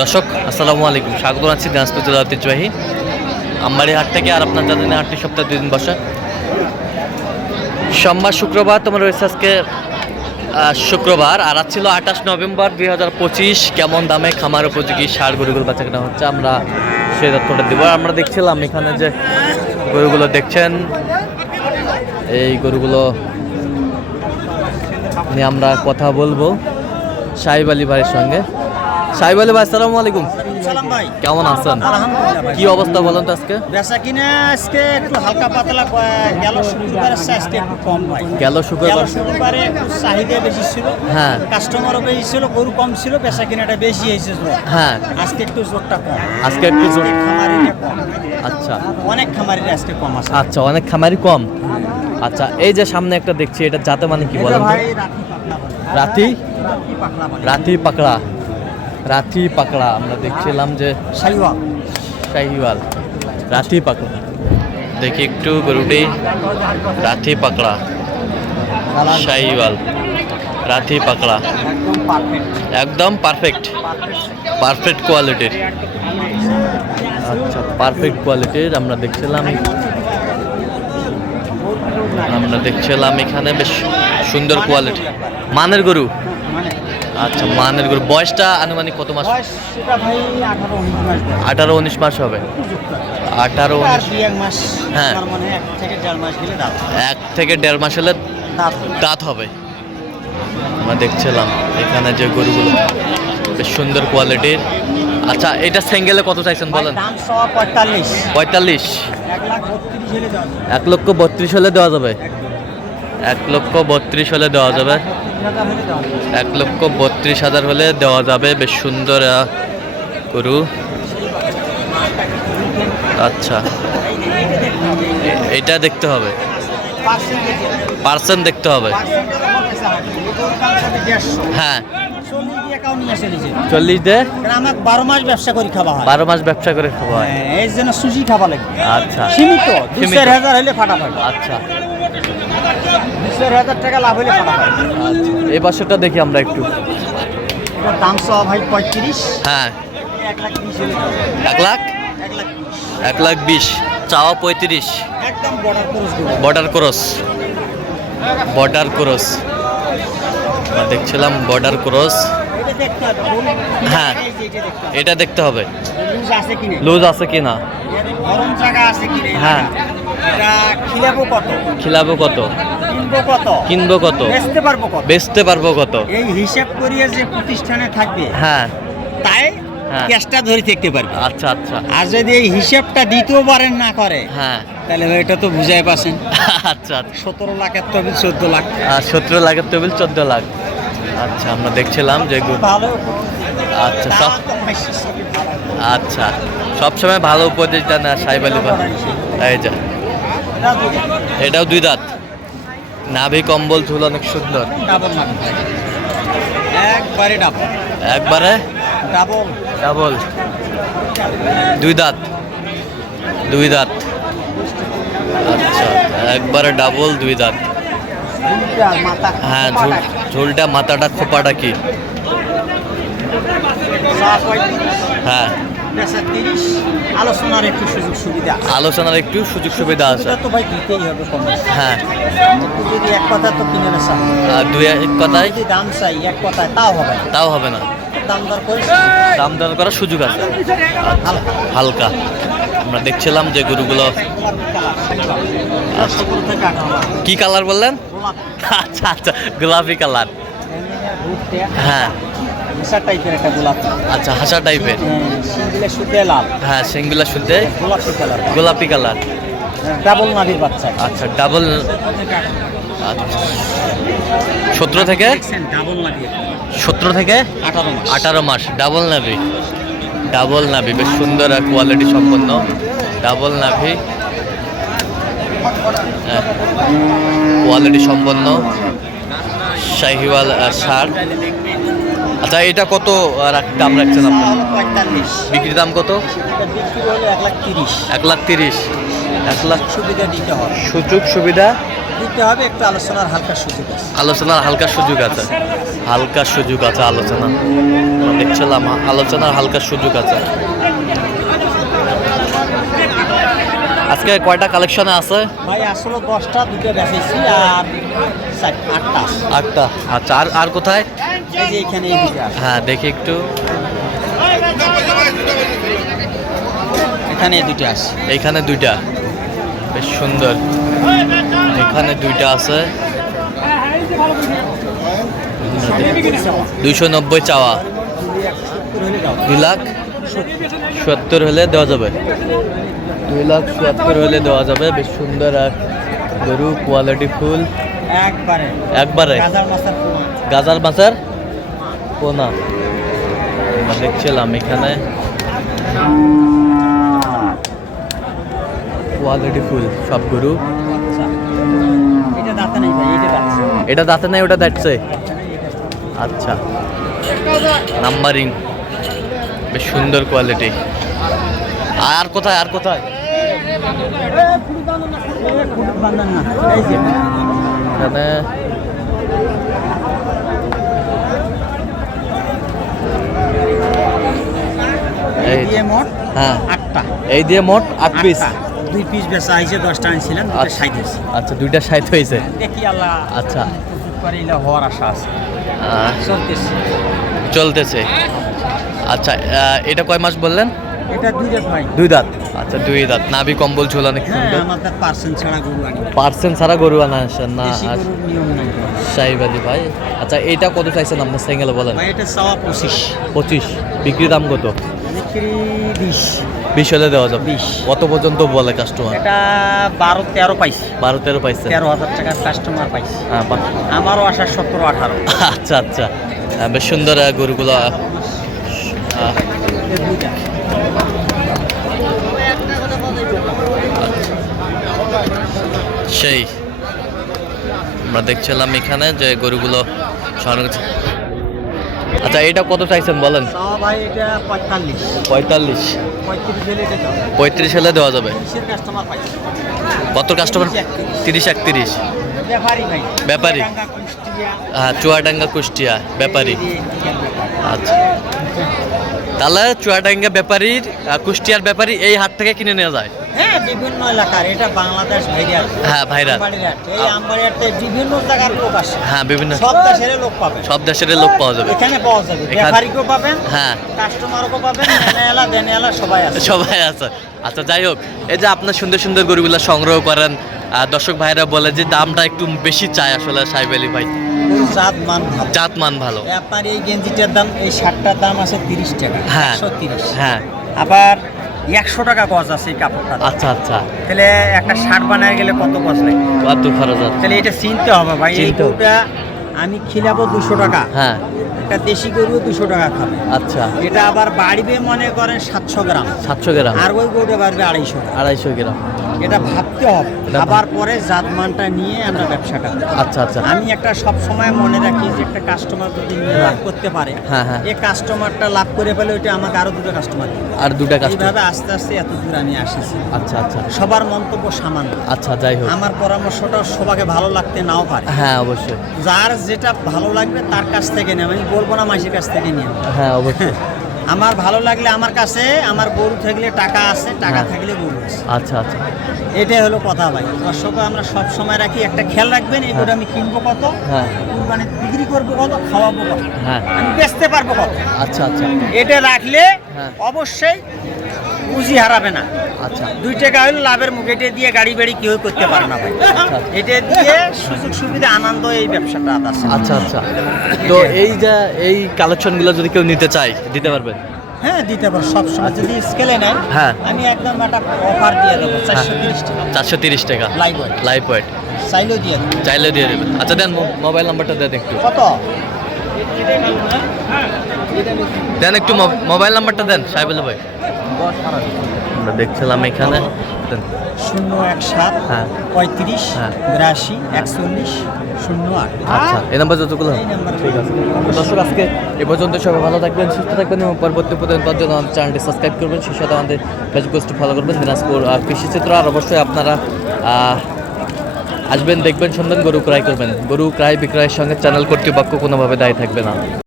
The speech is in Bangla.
দর্শক আসসালামু আলাইকুম, স্বাগত আছি দিনাজপুর জেলার ঐতিহ্যবাহী আমবাড়ি হাট থেকে। আর আপনার জানেন হাটটি সপ্তাহে 2 দিন বসে, সোমবার শুক্রবার। তোমার রয়েছে আজকে শুক্রবার, আর আজ ছিল 28 নভেম্বর 2025। কেমন দামে খামার উপযোগী ষাঁড় গরুগুলো বাচ্চা কেনা হচ্ছে আমরা সেই তথ্যটা দেবো। আমরা দেখছিলাম এখানে যে গরুগুলো দেখছেন, এই গরুগুলো নিয়ে আমরা কথা বলবো সাহেব আলী ভাইয়ের সঙ্গে। সাহেব আলী ভাই, আসসালামু আলাইকুম। ভাই কেমন আছেন? কি অবস্থা বলেন তো আজকে? বেচা কিনা আজকে একটু হালকা পাতলা, গেল শুক্রবারে আজকে একটু কম ভাই। গেল শুক্রবারে একটু চাহিদা বেশি ছিল, হ্যাঁ, কাস্টমারও বেশি ছিল, গরু কম ছিল, বেচা কিনাটা বেশি হয়েছে। হ্যাঁ, আজকে একটু জোরটা কম, আজকে একটু জোর। খামারিটা কম। আচ্ছা, অনেক খামারিরা আজকে কম আছে। আচ্ছা, অনেক খামারি কম। আচ্ছা, এই যে সামনে একটা দেখছি, এটা জাতে মানে কি বলেন? ভাই রাতি পাকলা বলে। রাতি পাকড়া, রাতি পাকড়া আমরা দেখছিলাম যে শাহিওয়াল রাতি পাকড়া। দেখি একটু গরুটি, রাতি পাকড়া শাহিওয়াল রাতি পাকড়া, একদম পারফেক্ট, পারফেক্ট কোয়ালিটির। আচ্ছা, পারফেক্ট কোয়ালিটির আমরা দেখছিলাম এখানে বেশ সুন্দর কোয়ালিটি, মানের গরু। আচ্ছা, মানের গরু। বয়সটা আনুমানিক কত মাস? 18-19 মাস হবে। 18-19 মাস, হ্যাঁ, 1 থেকে 1.5 মাস হলে দাঁত হবে। আমরা দেখছিলাম এখানে যে গরুগুলো বেশ সুন্দর কোয়ালিটির। আচ্ছা, এটা সিঙ্গেলে কত চাইছেন বলেন? 45। 1,32,000 হলে দেওয়া যাবে। 1,32,000 হলে দেওয়া যাবে। 1,32,000 হলে দেওয়া যাবে। বেশ সুন্দর গরু। আচ্ছা, এটা দেখতে হবে, পার্সেন্ট দেখতে হবে। হ্যাঁ, 40 দিয়ে 12 মাস ব্যবসা করে খাওয়া হয়। 12 মাস ব্যবসা করে খাওয়া হয়। এই জন্য সুজি খাওয়া লাগবে। আচ্ছা, সীমিত 2-4 হলে ফাটাফাটি। আচ্ছা, 2-4 টাকা লাভ হলে ফাটাফাটি। আচ্ছা, এই পাশেরটা দেখি আমরা একটু। এটার দাম সব ভাই 35। হ্যাঁ, 1,20,000 হলে 1,20,000 চাওয়া 35। একদম বর্ডার ক্রস দেখছিলাম, বর্ডার ক্রস। হ্যাঁ, এটা দেখতে হবে লুজ আছে কিনা, হ্যাঁ। খিলাবো কত, কিনবো কত, বেচতে পারবো কত, এই হিসাব করিয়ে যে প্রতিষ্ঠানে থাকবে, হ্যাঁ, তাই ক্যাশটা ধরে থাকতে পারবে। আচ্ছা, আচ্ছা। আর যদি এই হিসাবটা দ্বিতীয় বারের না করে, হ্যাঁ, তাহলে এটা তো বুঝাই পাচ্ছেন। আচ্ছা, 17 লাখের তহবিল 14 লাখ। 17 লাখের তহবিল 14 লাখ। আচ্ছা, আমরা দেখছিলাম যে ভালো। আচ্ছা, সবসময় ভালো উপদেশ দেন সাহেব আলী ভাই। এই যে এটাও 2 দাঁত, নাভি কম্বল ঝুল অনেক সুন্দর। একবারে ডাবল 2 দাঁত। আচ্ছা, একবারে ডাবল 2 দাঁত। হ্যাঁ, ঝোলটা, মাথাটা, খোপাটা কি? হ্যাঁ, আলোচনার একটু সুযোগ সুবিধা আছে। তো ভাই দিতেই হবে কম। হ্যাঁ, যদি এক কথা তো কিনে না চাই, এক কথায় দাম চাই, এক কথায় তাও হবে না। দাম দর করার সুযোগ আছে হালকা। আমরা দেখছিলাম যে গরুগুলো কি কালার বললেন? আচ্ছা, আচ্ছা, গোলাপি কালার। হ্যাঁ, আচ্ছা, হাসা টাইপের। হ্যাঁ, সিংগুলা শুদ্ধে গোলাপি কালার। ডাবল নাভির বাচ্চা। আচ্ছা, ডাবল। 17 থেকে 18 মাস। ডাবল নাভি বেশ সুন্দর কোয়ালিটি সম্পন্ন ডাবল নাভি, কোয়ালিটি সম্পন্ন শাহিওয়াল ষাঁড়। আচ্ছা, এটা কত দাম রাখছেন আপনার? বিক্রির দাম কত? 1,30,000। 1 লাখ সুবিধা দিতে হবে, সুযোগ সুবিধা দিতে হবে, একটু আলোচনার হালকা সুযোগ আছে। হালকা সুযোগ আছে আলোচনা। দেখছিলাম আলোচনার হালকা সুযোগ আছে। আজকে কয়টা কালেকশনে আছে? ভাই আসলে 10টা, 2টা বেচেছি আর 8টা। 8টা। আচ্ছা, আর কোথায়? এই যে এখানে এই দুটো আছে। হ্যাঁ, দেখি একটু। এখানে এই দুটো আছে। এইখানে 2টা, বেশ সুন্দর। এখানে 2টা আছে। 290 চাওয়া। 2,70,000 হলে দেওয়া যাবে। 2,70,000 হলে দেওয়া যাবে। বেশ সুন্দর আর গরু, কোয়ালিটি ফুল। একবারে গাজার মাছের পোনা আমরা দেখছিলাম এখানে। কোয়ালিটি ফুল সব গরু। এটা দাঁতে নাই ভাই, এটা দাঁতে। এটা দাঁতে নাই, ওটা দাঁতছে। আচ্ছা, নাম্বারিং, বেশ সুন্দর কোয়ালিটি। আর কোথায়? এখানে এই দিয়ে মোট 8টা। এই দিয়ে মোট 8 পিস। 2 পিস বেচা হয়েছে, 10টা আনছিলেন, 2টা 60 হয়েছে। আচ্ছা, 2টা 60 হয়েছে। দেখি আল্লাহ। আচ্ছা, পারিলে হওয়ার আশা আছে। চলতেছে। আচ্ছা, এটা কয় মাস বললেন? এটা 2 দাঁত ভাই। 2 দাঁত। আচ্ছা, 2 দাঁত। নাভি কম্বল ঝোল অনেক হ্যাঁ, সুন্দর। আমাদের পার্সেন্ট ছাড়া গরু আনি। পার্সেন্ট ছাড়া গরু আনা আসেন না? দেশি আর গরুর নিয়ম নাই শাহিবাদী ভাই। আচ্ছা, এইটা কত চাইছেন আপনার সিঙ্গেলে বলেন? ভাই। এটা চাওয়া 25। 25। বিক্রি দাম কত? বিক্রি 20। 20 হলে দেওয়া যাবে। 20 কত পর্যন্ত বলে কাস্টমার? এটা 12-13 পাইছি। 12-13 পাইছে। 13,000 টাকার কাস্টমার পাইছি। হ্যাঁ, আমারও আশা 17-18। আচ্ছা আচ্ছা, বেশ সুন্দর গরুগুলো। সেই আমরা দেখছিলাম এখানে যে গরুগুলো সরানো হচ্ছে। আচ্ছা, এটা কত চাইছেন বলেন? ভাই এটা 45। 45। 35 হলে এটা দাও। 35 হলে দেওয়া যাবে। 20 কাস্টমার পাইছি। কত কাস্টমার? 30-31। ব্যাপারী ভাই। ব্যাপারী। টাঙ্গা, কুষ্টিয়া। হ্যাঁ, চুয়াডাঙ্গা কুষ্টিয়া ব্যাপারী। আচ্ছা, তাহলে চুয়াডাঙ্গা ব্যাপারীর, কুষ্টিয়ার ব্যাপারী এই হাট থেকে কিনে নেওয়া যায়। হ্যাঁ, বিভিন্ন এলাকার। এটা বাংলাদেশ ভাইরাল। হ্যাঁ, ভাইরাল। এই আমবাড়িয়াতে বিভিন্ন জায়গার লোক আসে। হ্যাঁ, বিভিন্ন সব দেশের লোক পাবেন। সব দেশের লোক পাওয়া যাবে এখানে পাওয়া যাবে। এখানে- ব্যাপারীকেও পাবেন, হ্যাঁ, কাস্টমারকেও পাবেন, নেনেলা দেনেলা সবাই আছে। সবাই আছে। আচ্ছা, যাই হোক, এই যে আপনার সুন্দর সুন্দর গরুগুলো সংগ্রহ করেন, দর্শক ভাইরা বলে যে দামটা একটু বেশি চায় আসলে সাহেব আলী ভাই। জাত মান ভালো। জাত মান ভালো। আপনার এই গেঞ্জিটার দাম, এই শার্টটার দাম আছে 30 টাকা। হ্যাঁ। 130। হ্যাঁ। আবার 100 টাকা গজ আছে এই কাপড়টা। আচ্ছা আচ্ছা, তাহলে একটা শার্ট বানায় গেলে কত গজ লাগে? কত খরচ আছে? তাহলে এটা চিনতে হবে ভাই। এই চিনতে হবে। গরুটা আমি খিলাবো 200 টাকা। হ্যাঁ। একটা দেশি গরু 200 টাকা খাবে। আচ্ছা, এটা আবার বাড়বে মনে করেন 700 গ্রাম। 700 গ্রাম। আর ওই গরুটা বাড়বে 250 গ্রাম। 250 গ্রাম। এটা ভাবতে হবে। এটা খাবার পরে জাতমানটা নিয়ে আমরা ব্যবসাটা করি। আচ্ছা আচ্ছা। আমি একটা সব সময় মনে রাখি যে একটা কাস্টমার যদি লাভ করতে পারে, হ্যাঁ, হ্যাঁ। এই কাস্টমারটা লাভ করে পেলে ওইটা আমাকে আরো 2টা কাস্টমার দিবে। আর 2টা কাস্টমার। এইভাবে আস্তে আস্তে এত দূর আমি আসিছি। আচ্ছা আচ্ছা। সবার মন্তব্য সামান্য। আচ্ছা, যাই হোক। আমার পরামর্শটা সবাইকে ভালো লাগতে নাও পারে। হ্যাঁ, অবশ্যই। যার যেটা ভালো লাগবে তার কাছ থেকে নেব। আমি বলবো না মাসির কাছ থেকে নিয়ে নেব। হ্যাঁ, অবশ্যই। আমার ভালো লাগলে আমার কাছে, আমার গরু থাকলে টাকা আছে, টাকা হ্যাঁ। থাকলে গরু আছে। আচ্ছা আচ্ছা। এটাই হলো কথা ভাই। দর্শক আমরা সব সময় রাখি, একটা খেয়াল রাখবেন, এই গরু আমি কিনবো কত, হ্যাঁ। কুরবানি বিক্রি করবো কত, খাওয়াবো কত, হ্যাঁ। আমি বেচতে পারবো কত। আচ্ছা আচ্ছা। এটা রাখলে হ্যাঁ। অবশ্যই পুঁজি হারাবে না। আচ্ছা 2 টাকা হলো লাভের মুখ। এটা দিয়ে গাড়ি বাড়ি কেউ করতে পারে না ভাই। আচ্ছা। এটা দিয়ে সুযোগ সুবিধা আনন্দ এই ব্যবসাটা আছে। আচ্ছা আচ্ছা। তো এই যে এই কালেকশনগুলো যদি কেউ নিতে চায় দিতে পারবেন? হ্যাঁ, দিতে পারো সবসময়। যদি স্কেলে নেন, হ্যাঁ। আমি একদম একটা অফার দিয়ে দেবো 430 টাকা। 430 টাকা লাইভ ওয়েট। লাইভ ওয়েট চাইলেও দিয়ে দেবো। চাইলে দিয়ে দেবেন। আচ্ছা, দেন মোবাইল নাম্বারটা দেন একটু। কত? দেন একটু মোবাইল নাম্বারটা দেন সাহেব আলী ভাই। আমরা দেখছিলাম এখানে। দেন। 017 হ্যাঁ। 35 হ্যাঁ। 82 41 08। আচ্ছা, এই নাম্বার যতগুলো। এই নাম্বারে ঠিক আছে। দর্শক, আজকে এ পর্যন্ত সবাই ভালো থাকবেন, সুস্থ থাকবেন এবং পরবর্তী পর্যন্ত জন্য আমাদের চ্যানেলটি সাবস্ক্রাইব করবেন, সেই সাথে আমাদের ফেসবুক পেজটি ফলো করবেন, দিনাজপুর কৃষি চিত্র। আর অবশ্যই আপনারা আসবেন, দেখবেন, শুনবেন, গরু ক্রয় করবেন। গরু ক্রয় বিক্রয়ের সঙ্গে চ্যানেল কর্তৃপক্ষ কোনোভাবে দায়ী থাকবে না।